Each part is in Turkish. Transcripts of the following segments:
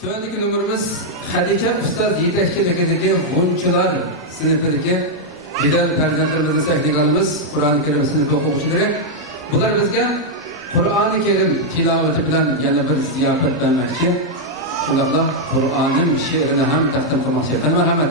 Tövendeki numarımız Hadice Ustaz yetekçilikideki Gunçular sınıfındaki güzel farzandlarımızın sahnigalımız Kur'an-ı Kerim sınıfı okuyucuları. Bular bizge Kur'an-ı Kerim tilaveti bilen yana bir ziyafet vermekçi. Şundaqla Kur'an'ın şiirini hem takdim kılmakçı. Merhamet.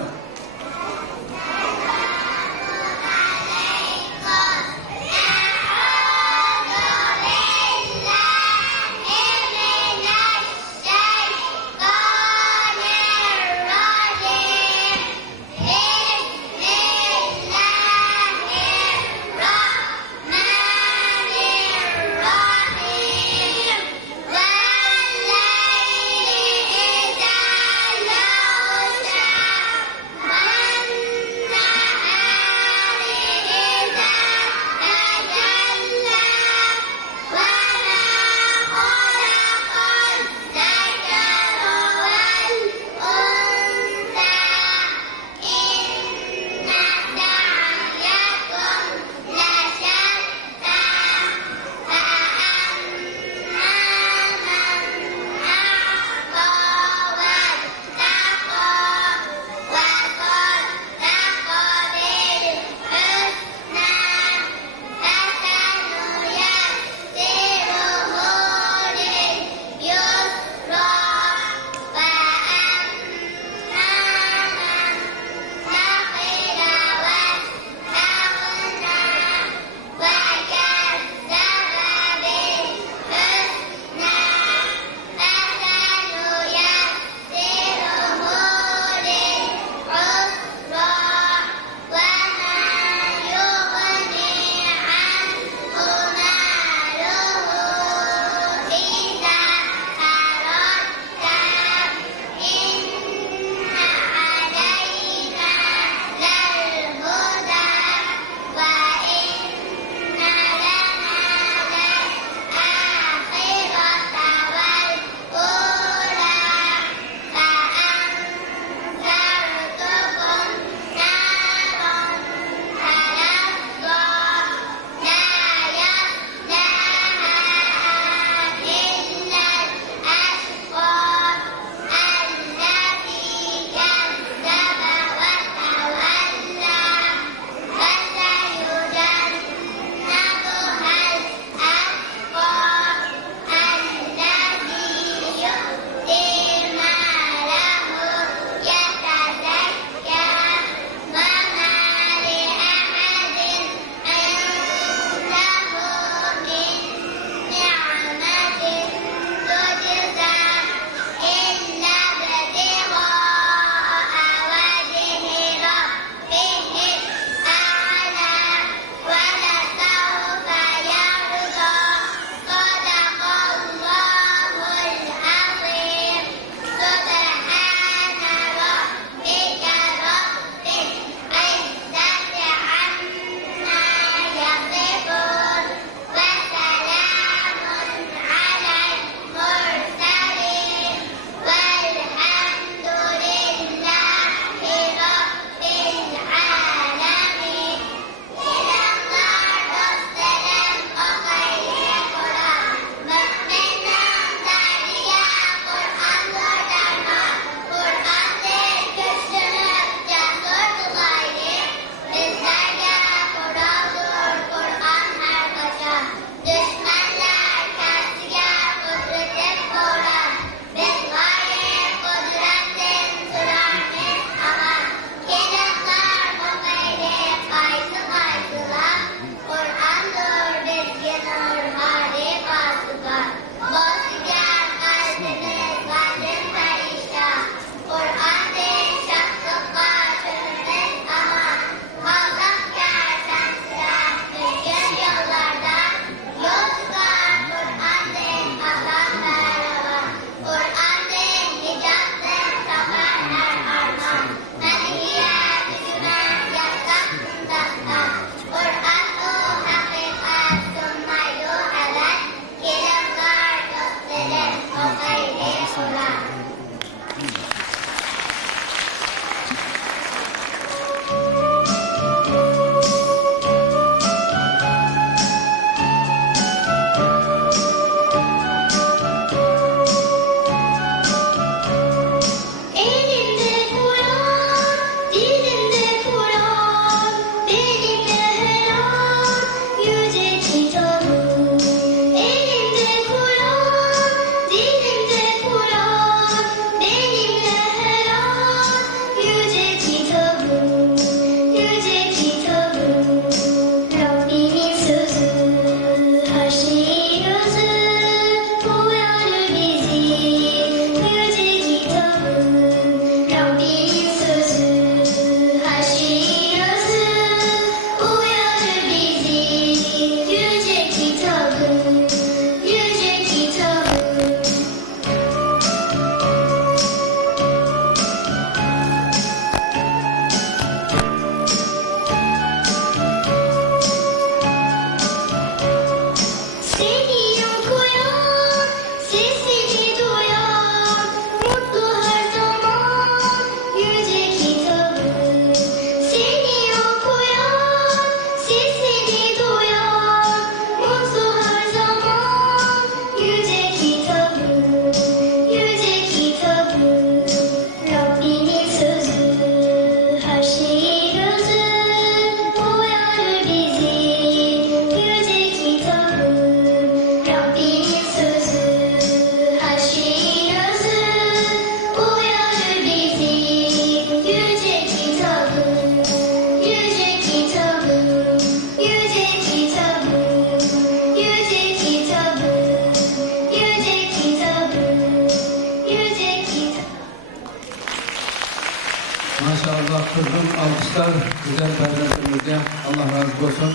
İnşallah kızgın alkışlar güzel paylaşımımızda. Allah razı olsun.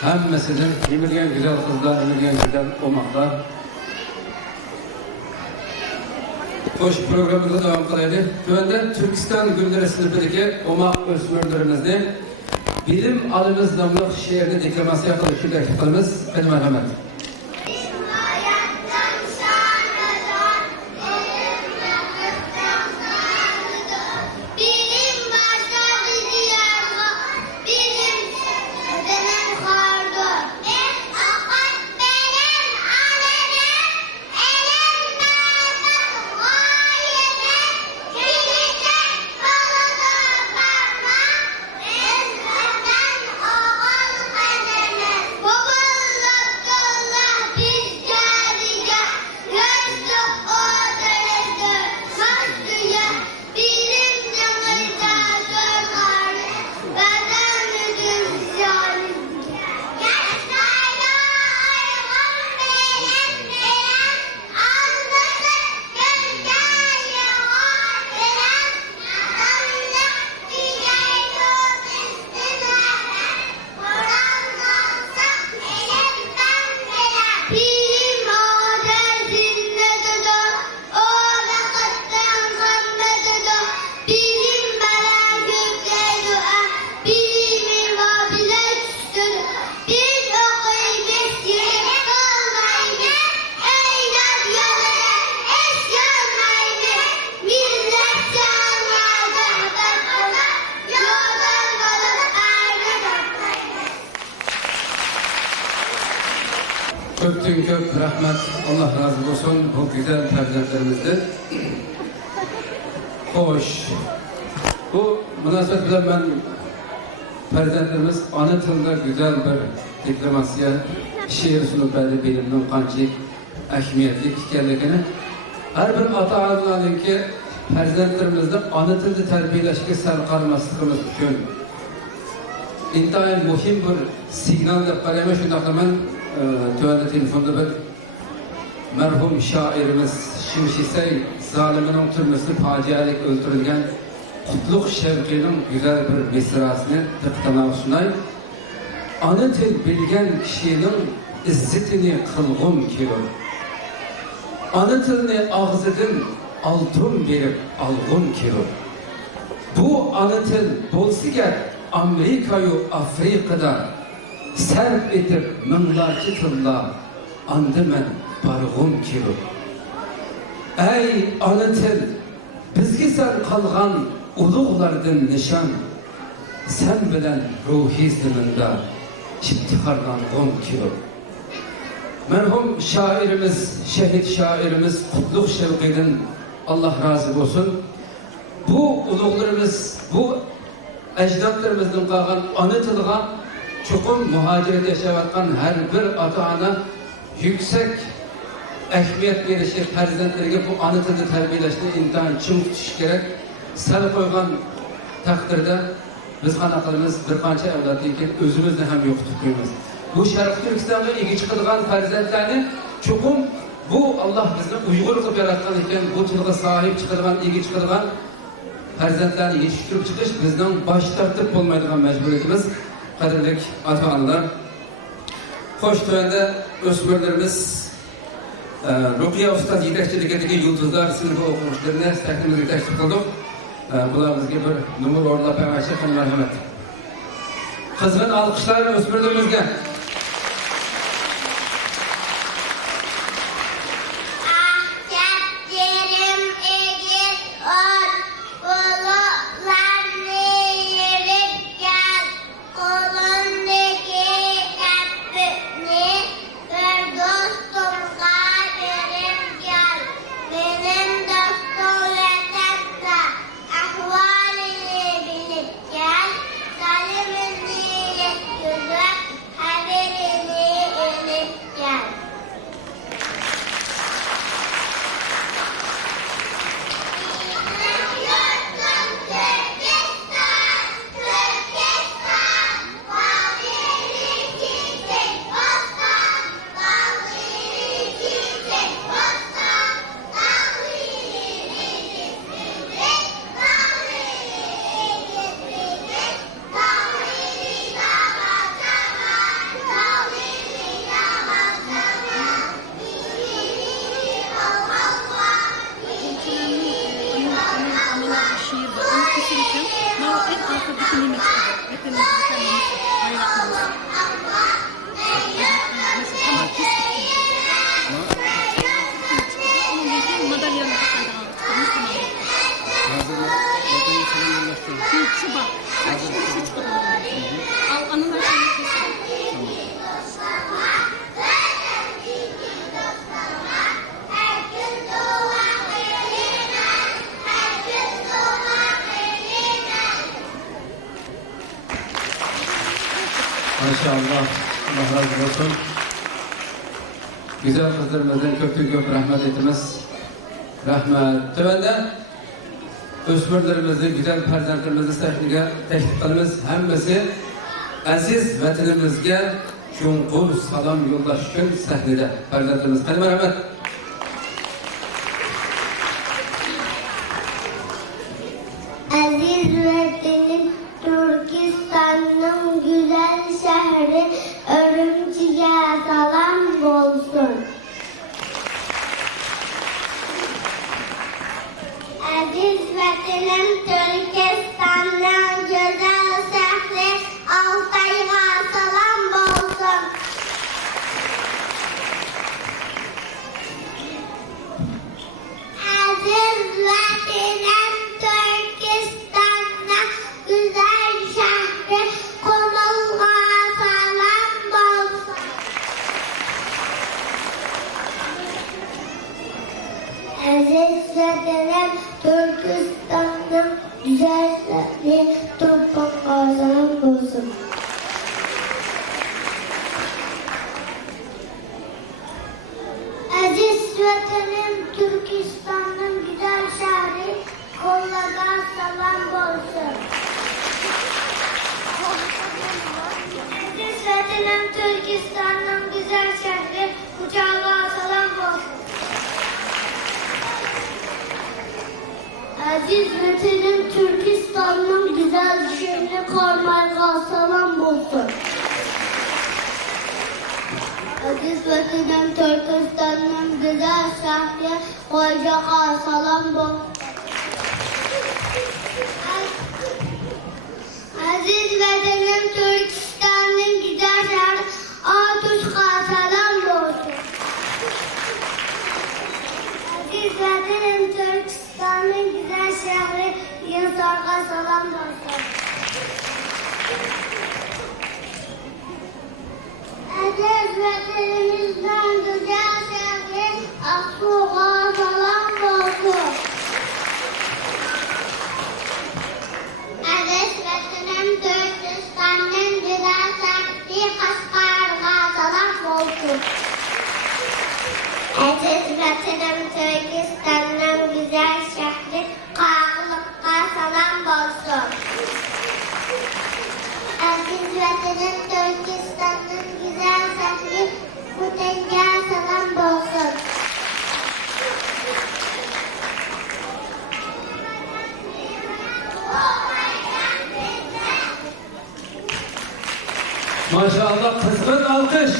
Hemmesidir. Emirgen güzel kızlar, emirgen güzel olmaklar. Hoş programımıza devam kılaydı. Tövende Türkistan Gündere sınıfındaki Oma Özmürlerimizni bilim alımız namlı şehirde deklamasyon yapılır. Şimdi ekiplerimiz benim merhamet. Köptün köp rahmet, Allah razı olsun bu güzel farzandlerimizdir. Hoş. Bu münasebet bilen ben farzandlarımız ana tilda güzel bir diplomasiya, şiir sunup belli bilimden qanchalik ahmiyetli ekanligini har bir ota-onalarningki farzandlarimizni ana tilda tarbiyalashga sal qaramasligimiz uchun intayin muhim bir signal deb qarayman. Shunday men tövende telefonda bir merhum şairimiz Şimşisey zaliminin türmesi facialik öldürülgen Kutluk Şevki'nin güzel bir misrasını tıktana sunay. Ana til bilgen kişinin izzetini kılgım kilo. Ana tilini ağzıdın altın verip algın kilo. Bu ana til bolsiger Amerika'yı Afrika'da serp etip mınlarcı tilla andı men barğım kilo. Ey ana til, bizgi sen kalgan uluğlardan nişan, sen bilen ruhi zilinde iftiharlanğım kilo. Merhum şairimiz, şehit şairimiz Kutluk Şevki'nin Allah razı olsun. Bu uluğlarımız, bu ecdatlarımızdan kalgan ana tilga çukum muhaciret yaşayatkan her bir ata-ana yüksek ehmiyet verişi farzandlarga bu ana tilda tarbiyalashni intayin chim tutish kerak. Sal qo'ygan taqdirda biz qanaqa qilamiz, bir qancha avloddan keyin o'zimizni ham yo'qotib qo'yamiz. Bu Sharq Turkistonga ega chiqadigan farzandlarni chuqum bu Allah bizni Uyg'ur qilib yaratgan ekan, bu tilga sahib chiqadigan, ega chiqadigan farzandlarni yetishtirib chiqish bizning bosh tortib bo'lmaydigan majburiyatimiz. Qadrli ota-onalar, xo'sh, tövende o'smirlarimiz Ruqiya Ustoz yetakchiligidagi Yulduzlar sinfi o'quvchilarini taklimimizga taklif qildik. Bular bizga bir numur o'rlab bermoqchi, marhamat. Qizg'in alqishlar o'smirlarimizga. Salimini Hepimiz kendimiz bayraklarımız. Ama onun madalyanı Şubat. Al anılar Maşallah, Allah razı olsun. Güzel kızlarımızdan köp rahmet etimiz. Rahmet. Tövende ösmürlerimizi, güzel farzandlarimizni sahniga taklif qilamiz. Hammasi aziz vatanimizga chunqur salom yo'llash uchun sahnada farzandlarimiz. Qani marhamat. Aziz vatanim Türkistan'ın güzel şehri Örümçi'ye salam olsun. Aziz vatanim Türkistan'ın güzel şehri Altay'a salam olsun. Aziz vatanim Türkistan'ın güzel şehri Konul'a salam olsun. Aziz vatanim Türkistan'ın güzel şehri Toprak'a salam olsun. Aziz vatanim Türkistan'ın güzel şehri Kolla'da salam olsun. Aziz vatanim Türkistan'ın güzel şehri Kucağ'a salam olsun. Aziz vatanim Türkistan'ın güzel şehri Karmal'a salam olsun. Aziz vatanim Türkistan'ın güzel şehri Kocağa salam olsun. Aziz vatanim Türkistan'ın güzel şehri Atuş'a salam olsun. Aziz vatanim Türkistan'ın güzel şehri Yıldız'a salam olsun. Aziz vatanimizden güzel şehri Aksu'ya salam olsun. Aziz vatanım Türkistan'ın güzel şehri Kaşgar'a salam olsun. Aziz vatanım Türkistan'ın güzel şehri Kağlık'a salam olsun. Aziz vatanım Türkistan'ın güzel şehri Kuteng'e salam olsun. Maşallah kızgın alkış.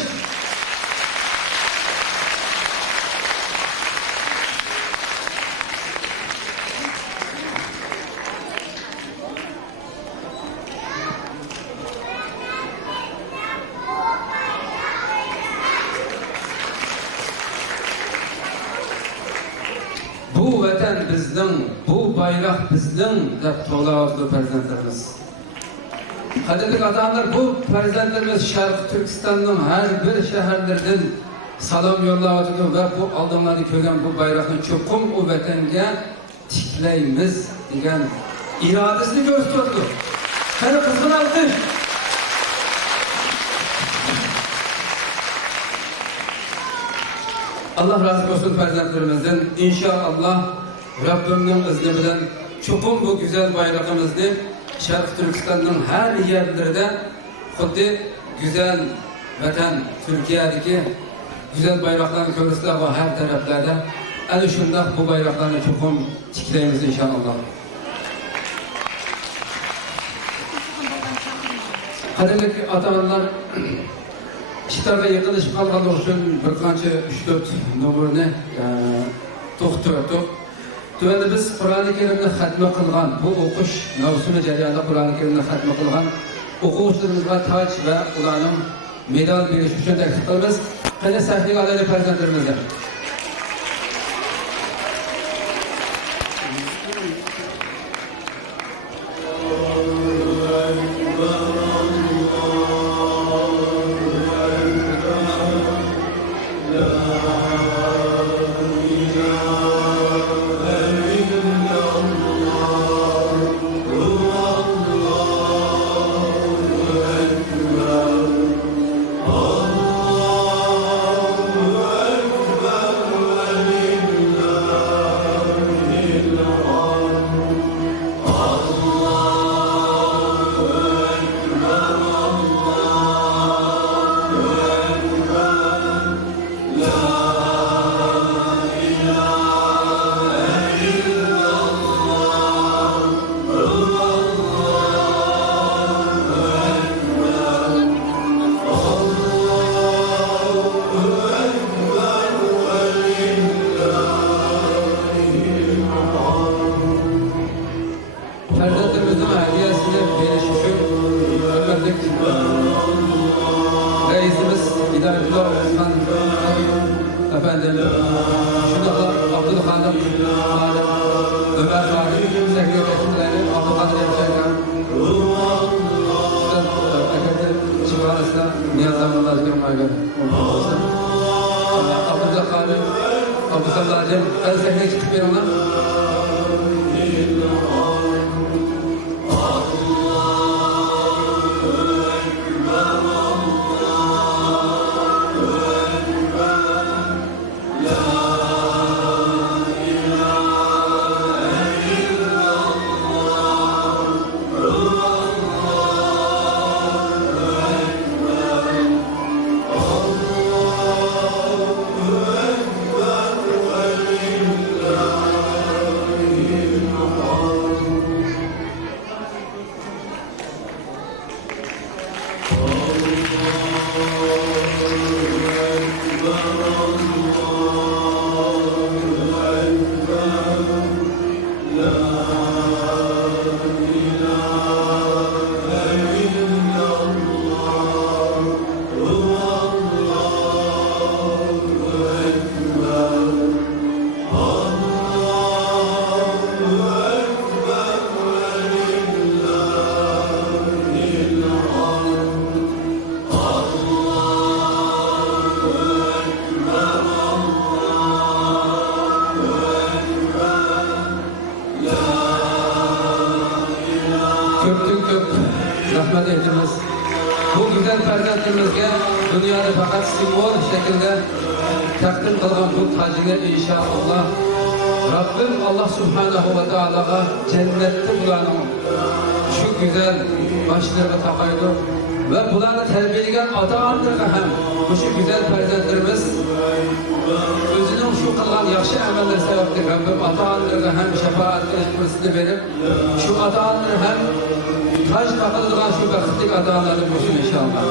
Bu vatan bizning, bu bayrak bizning deb to'g'ri farzandlarimiz. Qadrli otalar, bu farzandlarimiz Sharq Turkistonning har bir shaharlaridan salom yo'llayotdi va bu oldinlarda ko'rgan bu bayroqni cho'qim u vatanga tiklaymiz degan irodasini ko'rsatdi. Qani qizg'in alqish. Allah razı olsun farzandlarimizden. İnşallah Rabbimnin izni bilan cho'qim bu güzel bayrağımızı Sharq Turkistonning har yerlarida xuddi güzel vatan Türkiye'deki güzel bayraklarni ko'rishlar va har taraflarda ana shunday bu bayroqlarni cho'qim tiklaymiz inşallah. Qadrli ota-onalar, ishlarga yig'ilishib qolganlar uchun bir qancha 3-4 nomerni to'xtatdik. Tuvanda biz Qur'oni Karimni xatma qilgan, bu o'qish mavsumi jarayonida Qur'oni Karimni xatma qilgan o'quvchilarimizga toj va ularning medal berish uchun taklif qilamiz. Qani sahnaga olaylik farzandlarimizni. Farzandlarimizin hediyesini veriş için hürmetlik reisimiz İdaretullah Osman efendim, şundalar Abdülkadir Halim, Ömer Halim, sekreterleri Abdülkadir Emşehkan, Efendim Çıvarası'na Niyazlar'ın Lazgın Maygar olsun. Abdülkadir Halim, Abdülkadir Halim, ben sekreteri çıkıp bir ona. Köp rahmet etimiz. Bu güzel farzandimizga dünyada fakat simbol şekilde takdim kılgan bu tacını inşallah Rabbim Allah Subhanahu ve Teala'ga cennette bulanın şu güzel başlarına takaydı ve bulanı terbiyeleyen ata-analarga hem bu şu güzel farzandlarımız özünün şu kılgan yaxşı ameller sebepli Rabbim ata-analarga hem şefaat etmesini verip şu ata-analar hem taş takıldıran şu baktık ata-analarım olsun inşallah.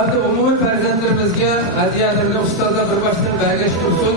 Artık umumi farzandlarimizga hadiyalarni ustozlar bir başdan bergash tursin.